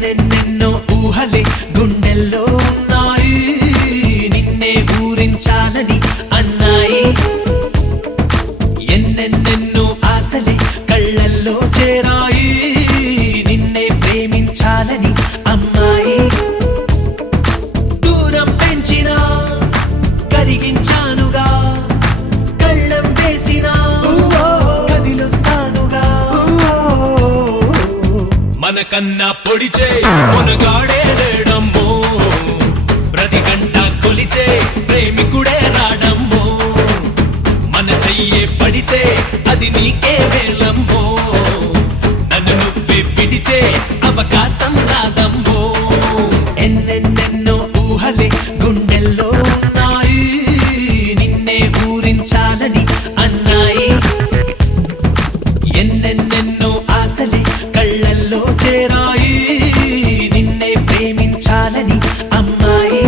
ఎన్నెన్నెన్నో ఊహలే గుండెల్లో ఉన్నాయి, నిన్నే ఊరించాలని అన్నాయి. ఎన్నెన్నెన్నో ఆశలే కళ్ళల్లో చేరాయి, నిన్నే ప్రేమించాలని అమ్మాయి. దూరం పెంచినా కరిగించానుగా, కళ్ళం వేసినా కదిలొస్తానుగా. మనకన్నా పొడిచే మునగాడే లేడమ్మో, ప్రతి గంట కొలిచే ప్రేమికుడే రాడమ్మో. మన చెయ్యే పడితే అది నీకే వేలమ్మో, నన్ను నువ్వే పిడిచే అవకాశం రాదమ్మో. ఎన్నెన్నెన్నో ఊహలే గుండెల్లో ఉన్నాయి, నిన్నే ఊరించాలని అన్నాయి. ఎన్నెన్నెన్నో ఆశలే కళ్ళల్లో చేరాయి, నిన్నే ప్రేమించాలని అమ్మాయి.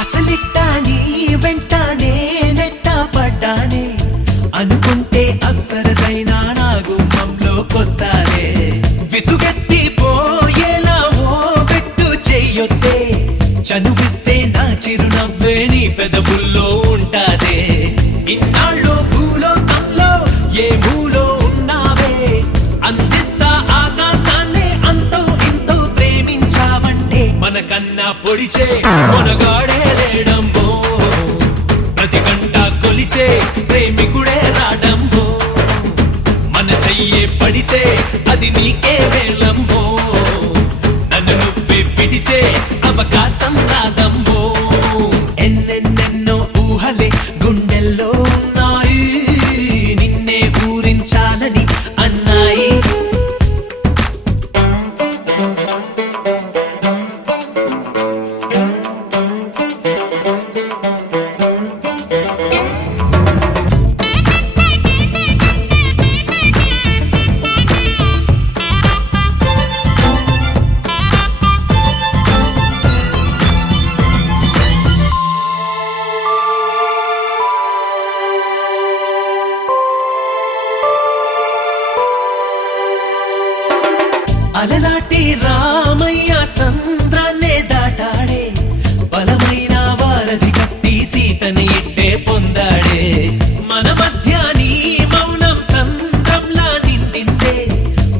అసలిట్టాని వెంటానే నెట్టా పడ్డానే, అనుకుంటే అప్సరసైనా నా గుమ్మంలోకొస్తానే. విసుగెత్తి పోయేలా ఓ పెట్టు చెయ్యొద్దే, చనువిస్తే నా చిరునవ్వే నీ పెదవుల్లో ఉంటాదే. ఇన్నాళ్ళు భూలోకంలో ఏ మూలో ఉన్నావే, అందిస్తా ఆకాశాన్నే అంతో ఇంతో ప్రేమించావంటే. మనకన్నా పొడిచే మునగాడే లేడమ్మో, ప్రతి గంట కొలిచే ప్రేమికుడే రాడమ్మో. మన చెయ్యే పడితే అది నీకే వేలమ్మో, నన్ను నువ్వే పిడిచే అవకాశం రాదమ్మో. ఎన్నెన్నెన్నో ఊహలే గుండెల్లో ఉన్నాయి, నిన్నే ఊరించాలని అన్నాయి. అలలాటి రామయ్య సంద్రాన్నే దాటాడే, బలమైన వారధి కట్టి సీతని ఇట్టే పొందాడే. మన మధ్య నీ మౌనం సంద్రంలా నిండిందే,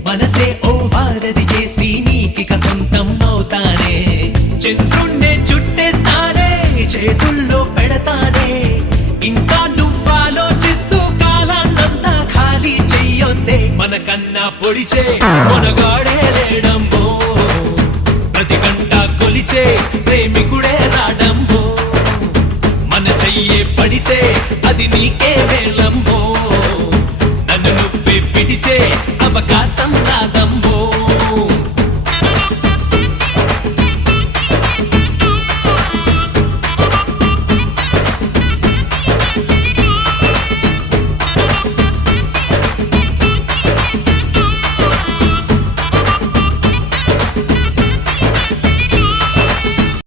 మనసే ఓ వారధి చేసి నీకిక సొంతం అవుతానే. చంద్రుణ్ణే చుట్టేస్తానే, చేతుల్లో పెడతానే, ఇంకా నువ్వాలోచిస్తూ కాలాన్నంతా ఖాళీ చెయ్యొద్దే. మనకన్నా పొడిచే మునగాడే లేడమ్మో, ప్రతి గంట కొలిచే ప్రేమికుడే రాడమ్మో. మన చెయ్యే పడితే అది నీకే